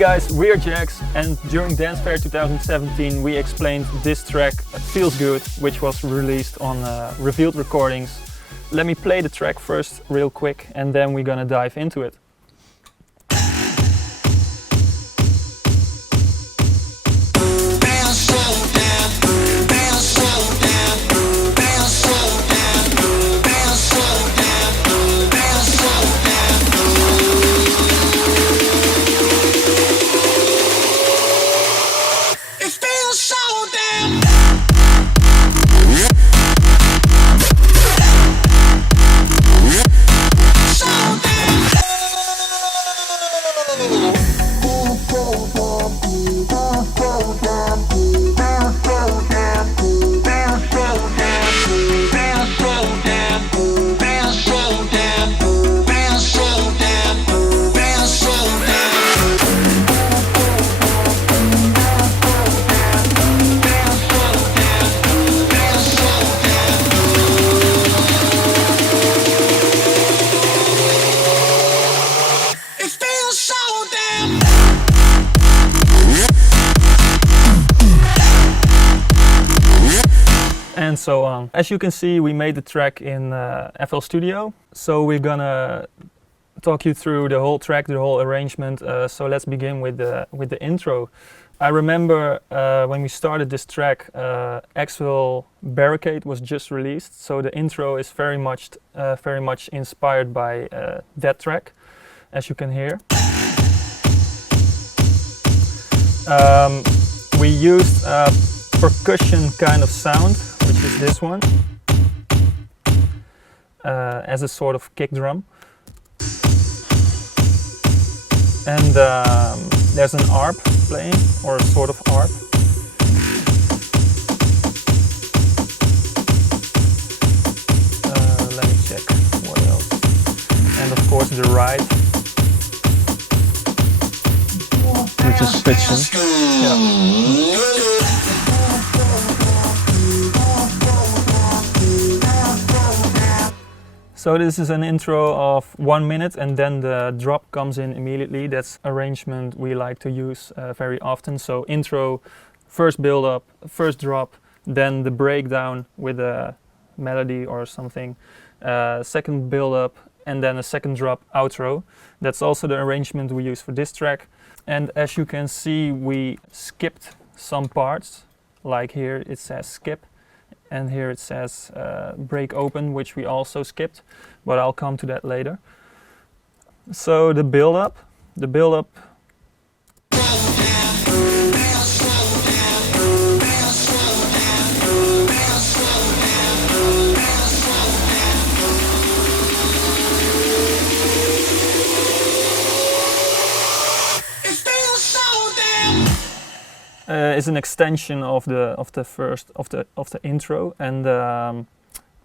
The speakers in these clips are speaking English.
guys, we are JAGGS, and during Dancefair 2017 we explained this track, Feels Good, which was released on Revealed Recordings. Let me play the track first real quick and then we're gonna dive into it. And so on. As you can see, we made the track in FL Studio, so we're gonna talk you through the whole track, the whole arrangement. So let's begin with the intro. I remember when we started this track, Axwell Barricade was just released, so the intro is very much inspired by that track, as you can hear. We used a percussion kind of sound, which is this one, as a sort of kick drum. And there's an ARP playing, or a sort of ARP. Let me check what else. And of course the ride, which is pitching. Yeah. So this is an intro of 1 minute and then the drop comes in immediately. That's arrangement we like to use very often. So intro, first build up, first drop, then the breakdown with a melody or something, second build up, and then a second drop, outro. That's also the arrangement we use for this track. And as you can see, we skipped some parts, like here it says skip. And here it says break open, which we also skipped, but I'll come to that later. So the build-up. Is an extension of the intro, and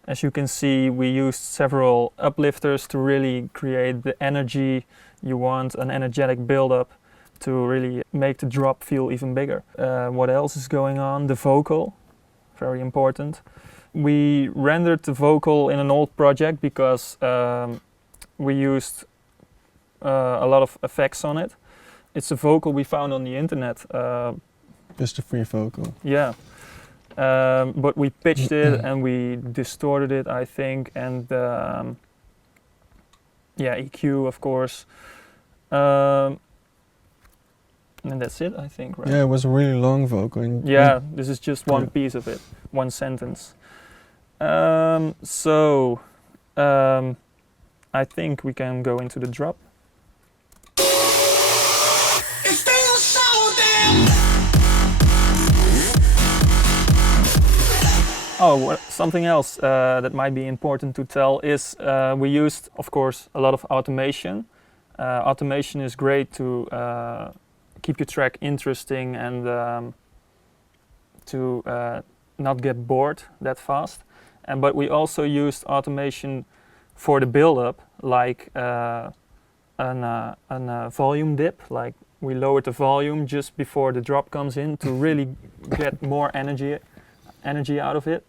as you can see, we used several uplifters to really create the energy you want, an energetic build-up to really make the drop feel even bigger. What else is going on? The vocal, very important. We rendered the vocal in an old project because we used a lot of effects on it. It's a vocal we found on the internet. Just a free vocal. Yeah, but we pitched it and we distorted it, I think, and yeah, EQ, of course, and that's it, I think, right? Yeah, it was a really long vocal. And yeah, this is just one piece of it, one sentence. So I think we can go into the drop. Oh, something else that might be important to tell is we used, of course, a lot of automation. Automation is great to keep your track interesting and to not get bored that fast. But we also used automation for the build-up, like a volume dip, like we lowered the volume just before the drop comes in to really get more energy out of it.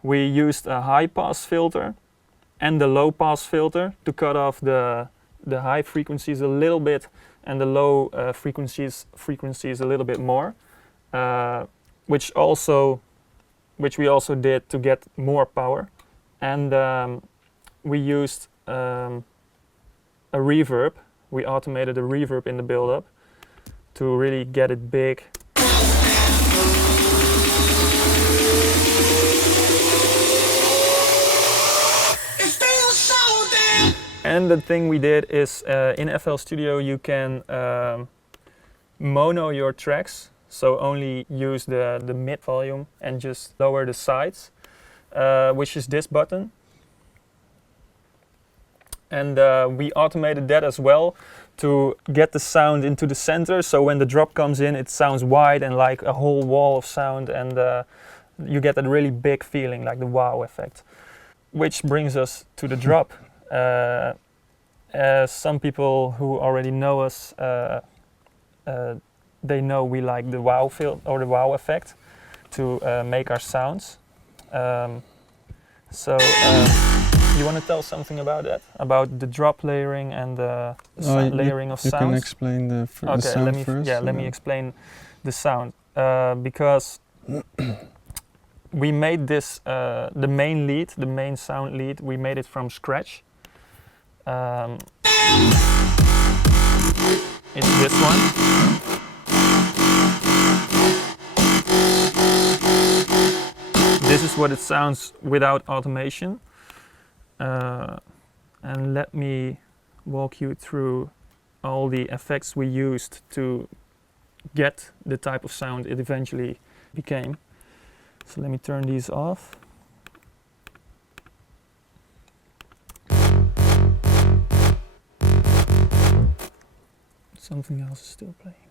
We used a high pass filter and the low pass filter to cut off the high frequencies a little bit and the low frequencies a little bit more, which we also did to get more power. And we used a reverb. We automated a reverb in the build-up to really get it big. And the thing we did is in FL Studio you can mono your tracks, so only use the mid volume and just lower the sides, which is this button. And we automated that as well to get the sound into the center, so when the drop comes in it sounds wide and like a whole wall of sound, and you get that really big feeling, like the wow effect. Which brings us to the drop. Some people who already know us, they know we like the wow feel or the wow effect to make our sounds. You want to tell something about that? About the drop layering and the layering of sounds? You can explain the sound first. Let me explain the sound. Because we made this, the main lead, the main sound lead, we made it from scratch. It's this one. This is what it sounds without automation. And let me walk you through all the effects we used to get the type of sound it eventually became. So let me turn these off. Something else is still playing.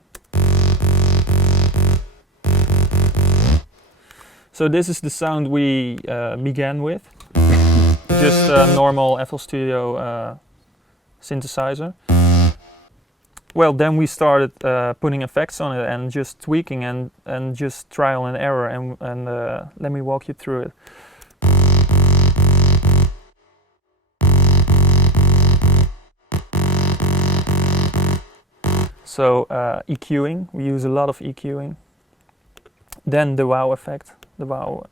So this is the sound we began with. Just a normal FL Studio synthesizer. Well, then we started putting effects on it and just tweaking and just trial and error, and let me walk you through it. So EQing, we use a lot of EQing. Then the wow effect, the wow.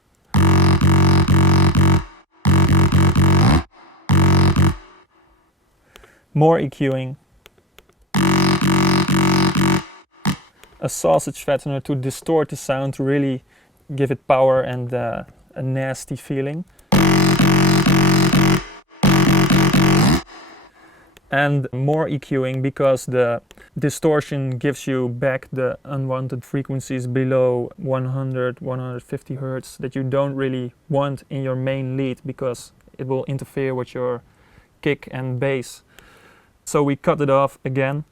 More EQing. A sausage fattener to distort the sound, to really give it power and a nasty feeling. And more EQing because the distortion gives you back the unwanted frequencies below 100, 150 hertz that you don't really want in your main lead because it will interfere with your kick and bass. So we cut it off again.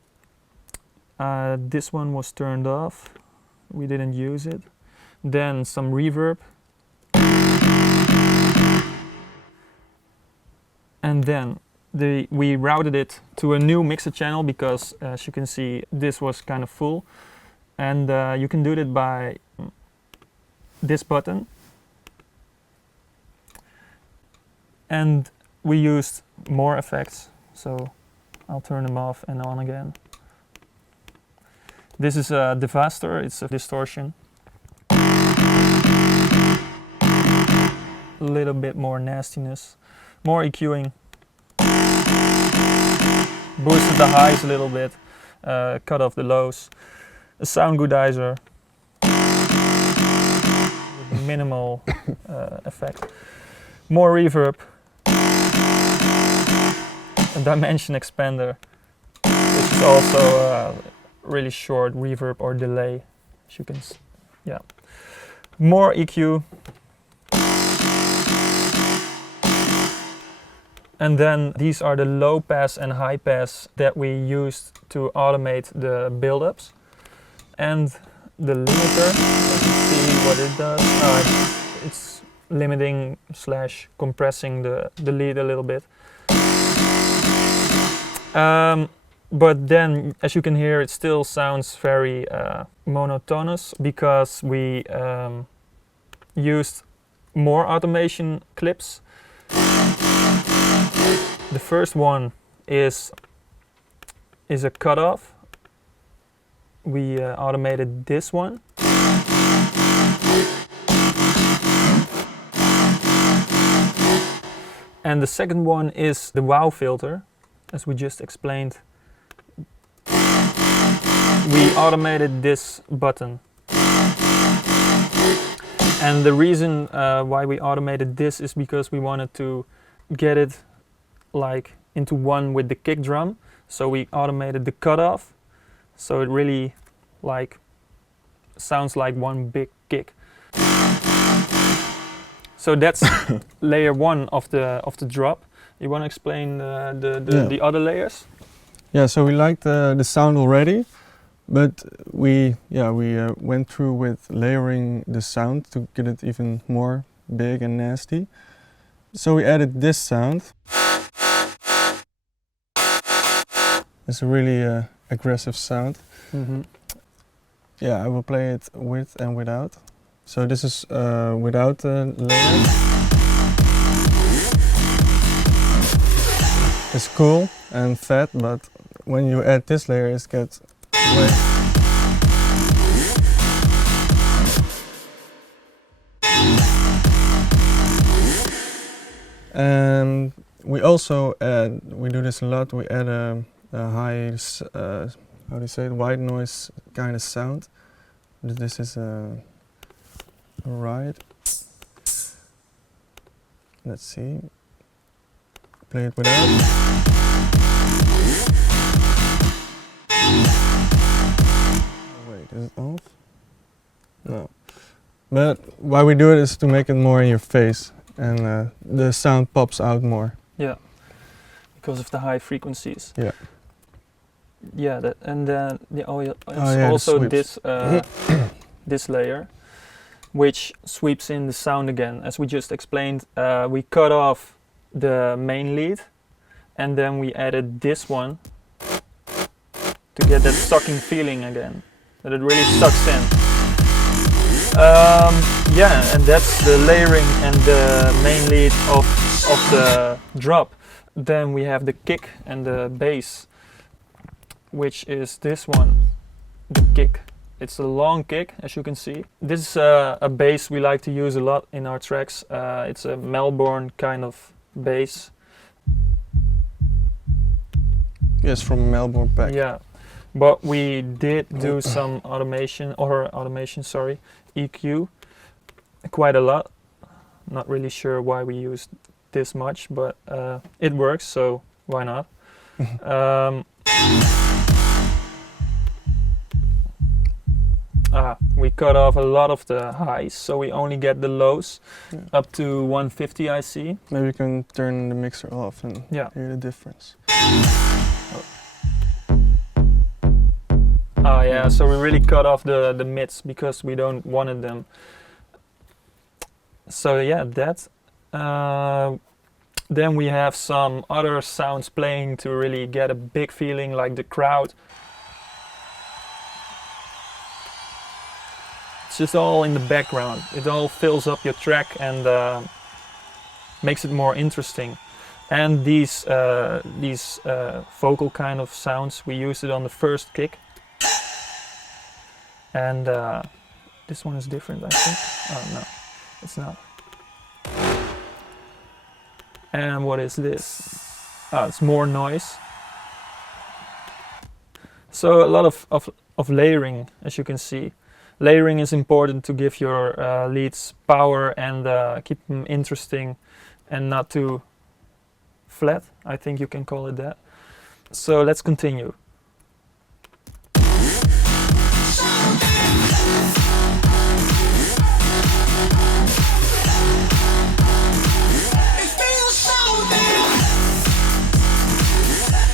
This one was turned off. We didn't use it. Then some reverb. And then we routed it to a new mixer channel because, as you can see, this was kind of full. And you can do that by this button. And we used more effects. So I'll turn them off and on again. This is a Devastator, it's a distortion. A little bit more nastiness. More EQing. Boosted the highs a little bit. Cut off the lows. A sound goodizer. Minimal effect. More reverb. A dimension expander, which is also really short reverb or delay, as you can see. Yeah. More EQ. And then these are the low pass and high pass that we used to automate the build-ups. And the limiter, let's see what it does. It's limiting / compressing the lead a little bit. But then, as you can hear, it still sounds very monotonous because we used more automation clips. The first one is a cutoff we automated this one. And the second one is the wow filter, as we just explained. We automated this button. And the reason why we automated this is because we wanted to get it like into one with the kick drum. So we automated the cutoff, so it really like sounds like one big kick. So that's layer one of the drop. You want to explain the other layers? Yeah, so we liked the sound already, but we went through with layering the sound to get it even more big and nasty. So we added this sound. It's a really aggressive sound. Mm-hmm. Yeah, I will play it with and without. So this is without the layer. It's cool and fat, but when you add this layer, it gets way. And we also add, we do this a lot, we add a high, how do you say it, white noise kind of sound. This is a ride. Let's see. Play it without. Wait, is it off? No. But why we do it is to make it more in your face, and the sound pops out more. Yeah, because of the high frequencies. Yeah. Yeah, that, and then also this this layer, which sweeps in the sound again. As we just explained, we cut off the main lead, and then we added this one to get that sucking feeling again, that it really sucks in. Yeah, and that's the layering and the main lead of the drop. Then we have the kick and the bass, which is this one, the kick. It's a long kick, as you can see. This is a bass we like to use a lot in our tracks. It's a Melbourne kind of bass. Yes, from Melbourne back. Yeah, but we did do some EQ, quite a lot. Not really sure why we used this much, but it works, so why not? We cut off a lot of the highs, so we only get the lows up to 150, I see. Maybe you can turn the mixer off and hear the difference. Yeah, so we really cut off the mids because we don't wanted them. So yeah, that. Then we have some other sounds playing to really get a big feeling, like the crowd. It's just all in the background. It all fills up your track and makes it more interesting. And these vocal kind of sounds, we used it on the first kick. And this one is different, I think. Oh no, it's not. And what is this? It's more noise. So a lot of layering, as you can see. Layering is important to give your leads power and keep them interesting and not too flat, I think you can call it that. So let's continue.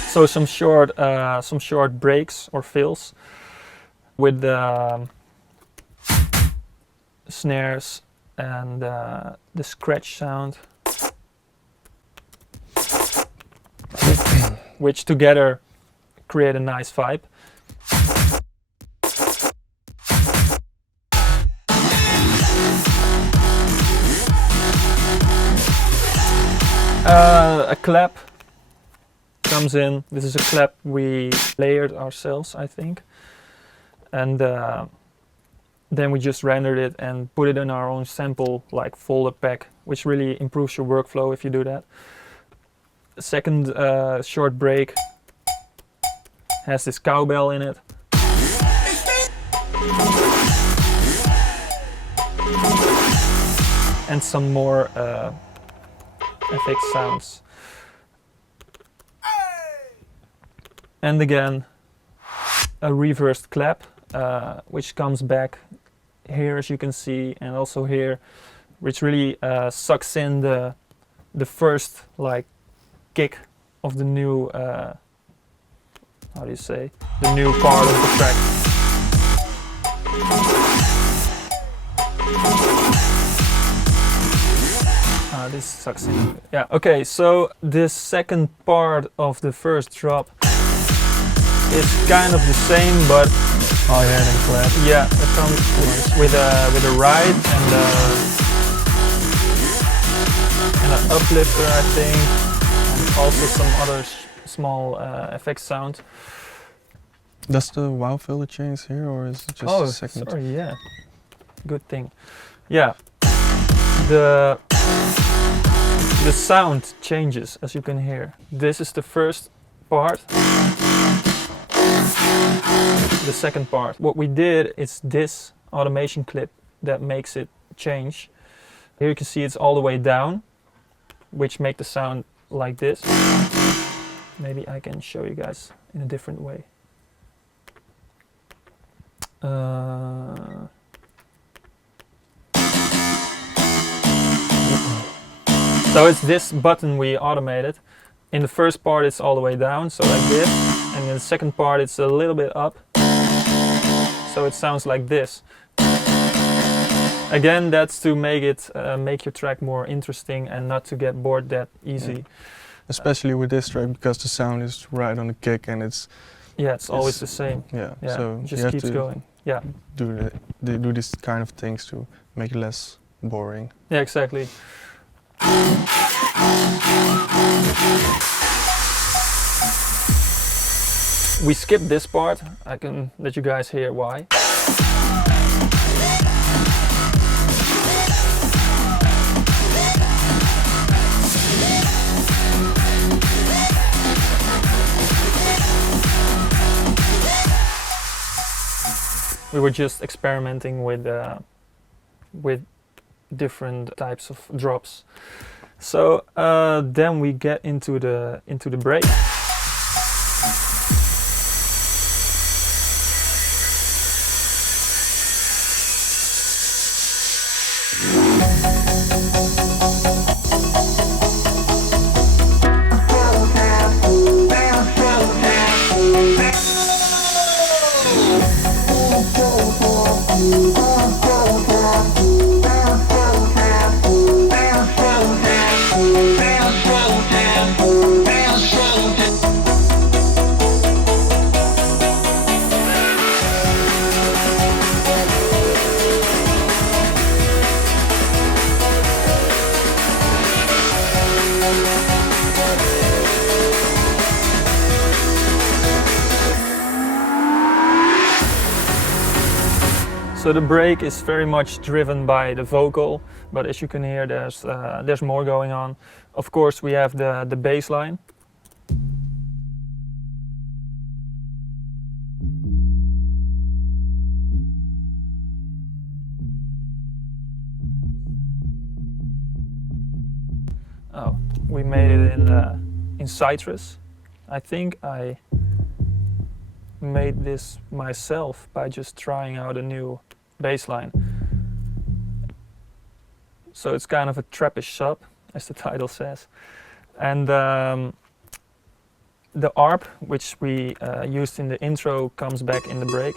So some short breaks or fills with the snares and the scratch sound, which together create a nice vibe. A clap comes in. This is a clap we layered ourselves, I think. and then we just rendered it and put it in our own sample like folder pack, which really improves your workflow if you do that. The second short break has this cowbell in it. And some more FX sounds. And again, a reversed clap, which comes back here, as you can see, and also here, which really sucks in the first like kick of the new, how do you say, the new part of the track. This sucks in. Yeah, okay, so this second part of the first drop is kind of the same, but hi-hat and clap. yeah, it comes with a ride and an uplifter, I think, and also some other small FX sound. Does the wow filter change here, or is it just Oh, a second? sorry, yeah, good thing. Yeah, the sound changes, as you can hear. This is the first part. The second part. What we did is this automation clip that makes it change. Here you can see it's all the way down, which make the sound like this. Maybe I can show you guys in a different way. So it's this button we automated. In the first part it's all the way down, so like this, and in the second part it's a little bit up, so it sounds like this. Again, that's to make it make your track more interesting and not to get bored that easy. Yeah. Especially with this track, because the sound is right on the kick and it's always the same. Yeah, Yeah, so it you just have keeps to going. Yeah, do this kind of things to make it less boring. yeah, exactly. We skipped this part. I can let you guys hear why. We were just experimenting with different types of drops. So then we get into the break. So the break is very much driven by the vocal, but as you can hear, there's more going on. Of course, we have the bass line. Oh, we made it in Citrus. I think I made this myself by just trying out a new bass line. So it's kind of a trappish sub, as the title says. And the ARP, which we used in the intro, comes back in the break.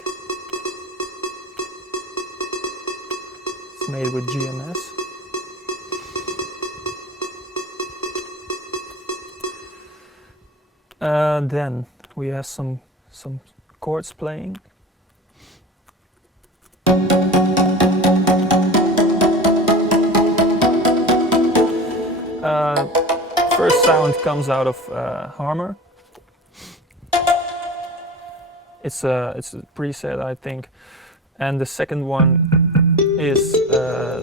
It's made with GMS. Then we have some chords playing. First sound comes out of Harmer. it's a preset, I think. And the second one is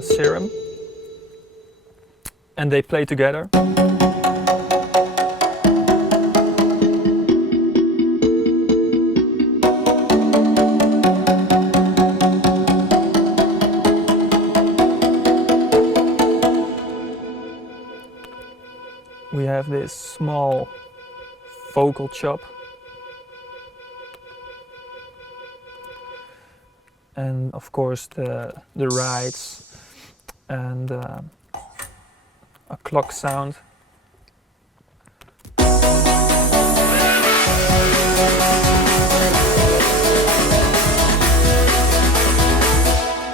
Serum, and they play together. We have this small vocal chop, and of course the rides and a clock sound.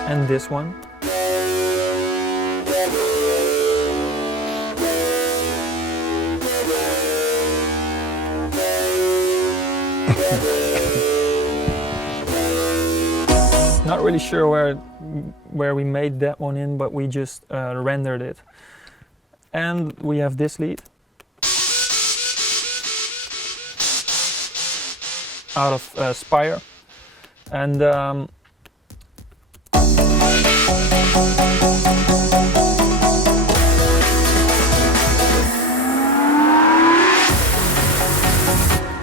And this one. Not really sure where we made that one in, but we just rendered it. And we have this lead out of Spire, and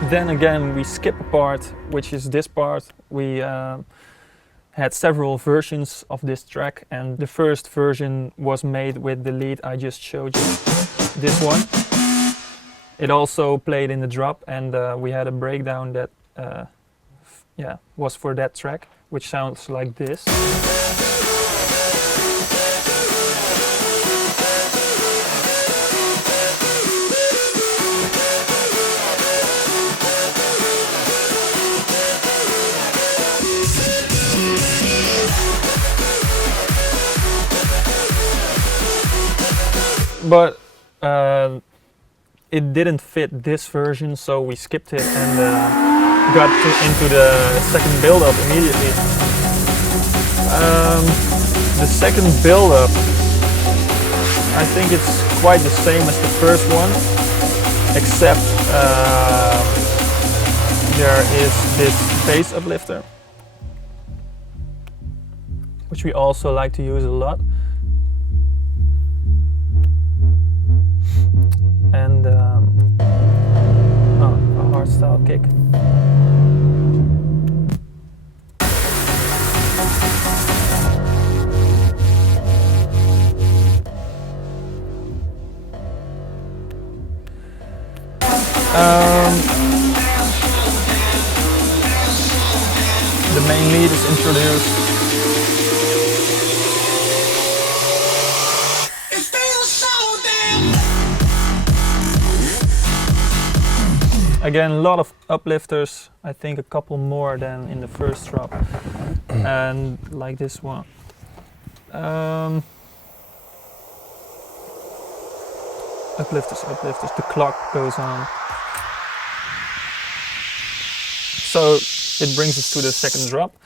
then again we skip a part, which is this part. We had several versions of this track, and the first version was made with the lead I just showed you, this one. It also played in the drop, and we had a breakdown that was for that track, which sounds like this. But it didn't fit this version, so we skipped it and got into the second build-up immediately. The second build-up, I think it's quite the same as the first one, except there is this bass uplifter, which we also like to use a lot. And a hardstyle kick. The main lead is introduced. Again, a lot of uplifters, I think a couple more than in the first drop, and like this one. Uplifters, the clock goes on. So it brings us to the second drop.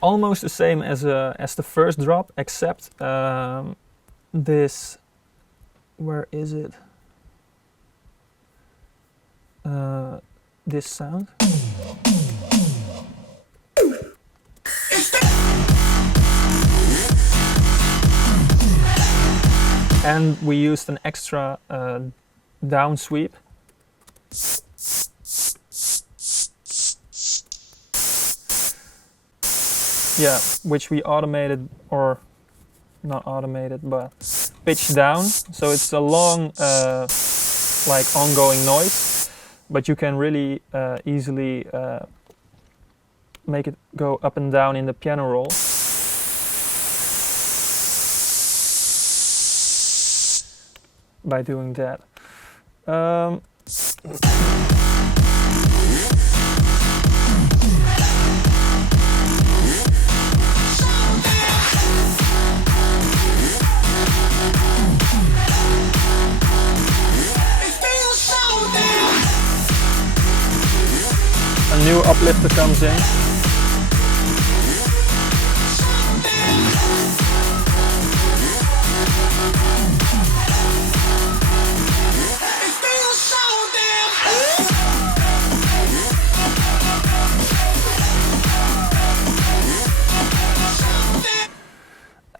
Almost the same as the first drop, except this. Where is it? This sound. And we used an extra down sweep. Yeah, which we automated, or not automated, but pitched down. So it's a long, like ongoing noise, but you can really easily make it go up and down in the piano roll. By doing that. A new uplifter comes in.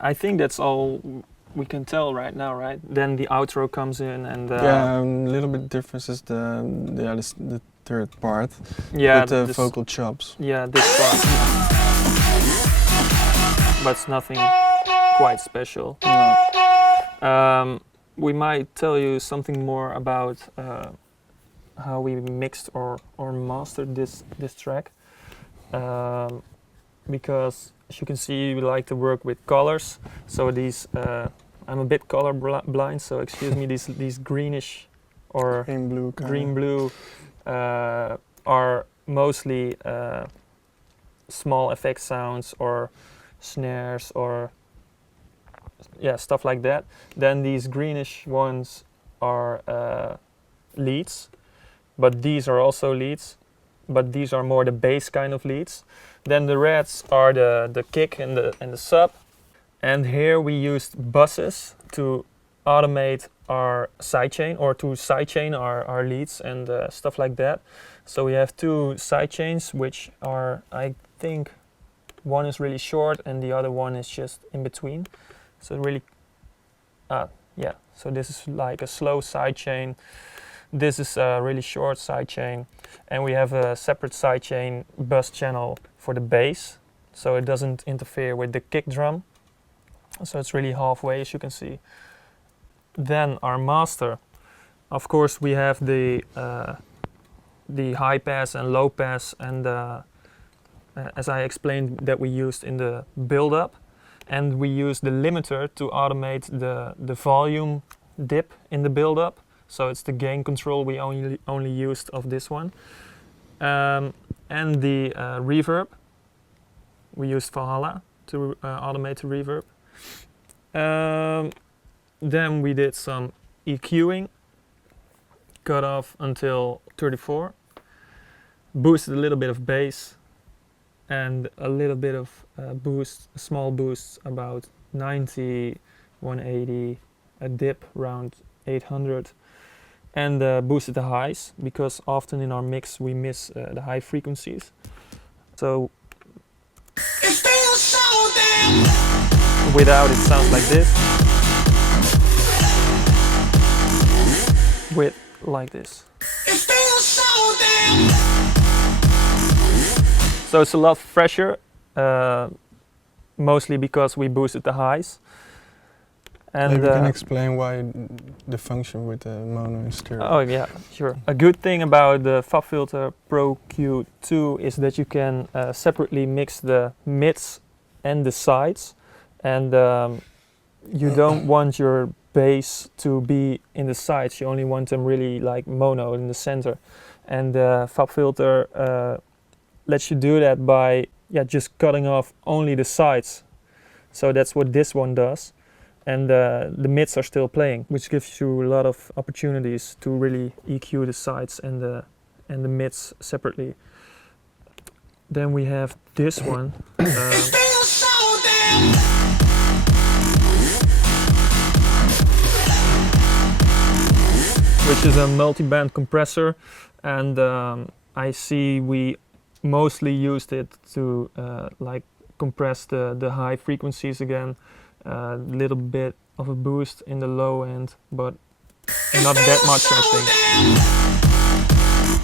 I think that's all we can tell right now, right? Then the outro comes in, and yeah, a little bit difference is the third part. Yeah, with the vocal chops. Yeah, this part. But it's nothing quite special. No. We might tell you something more about how we mixed or mastered this track, because as you can see, we like to work with colors. So these, I'm a bit color blind, so excuse me. These greenish or green blue are mostly small effect sounds or snares or stuff like that. Then these greenish ones are leads, but these are also leads, but these are more the bass kind of leads. Then the reds are the kick and the sub. And here we used buses to automate our sidechain, or to sidechain our leads and stuff like that. So we have two sidechains, which are, I think, one is really short and the other one is just in between. So really, so this is like a slow sidechain. This is a really short sidechain, and we have a separate sidechain bus channel for the bass, so it doesn't interfere with the kick drum. So it's really halfway, as you can see. Then our master, of course, we have the high pass and low pass, and as I explained, that we used in the build-up, and we use the limiter to automate the volume dip in the build-up. So it's the gain control we only used of this one, and the reverb. We used Valhalla to automate the reverb. Then we did some EQing, cut off until 34, boosted a little bit of bass, and a little bit of small boosts, about 90, 180, a dip around 800, and boosted the highs, because often in our mix we miss the high frequencies. So without, it sounds like this. With, like this. So it's a lot fresher, mostly because we boosted the highs. And maybe you can explain why the function with the mono and stereo. Oh yeah, sure. A good thing about the FabFilter Pro Q2 is that you can separately mix the mids and the sides, and you don't want your bass to be in the sides. You only want them really like mono in the center, and FabFilter lets you do that by just cutting off only the sides. So that's what this one does. And the mids are still playing, which gives you a lot of opportunities to really EQ the sides and the mids separately. Then we have this one, which is a multi-band compressor, and I see we mostly used it to like compress the high frequencies again. A little bit of a boost in the low end, but not that much, I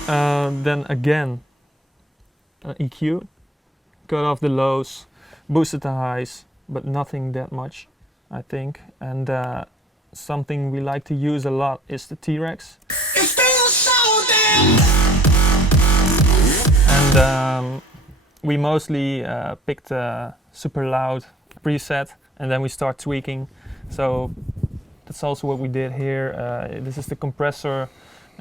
think. Then again, EQ, cut off the lows, boosted the highs, but nothing that much, I think. And something we like to use a lot is the T-Rex. And we mostly picked a super loud preset, and then we start tweaking. So that's also what we did here. This is the compressor,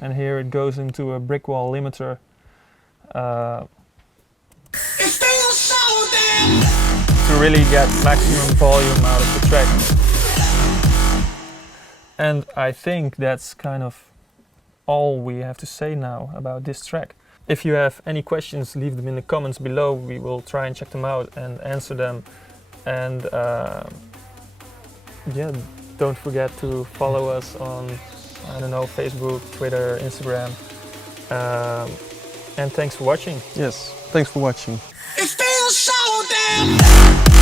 and here it goes into a brick wall limiter to really get maximum volume out of the track. And I think that's kind of all we have to say now about this track. If you have any questions, leave them in the comments below. We will try and check them out and answer them. And yeah, don't forget to follow us on, I don't know, Facebook, Twitter, Instagram. And thanks for watching. Yes, thanks for watching. It feels so damn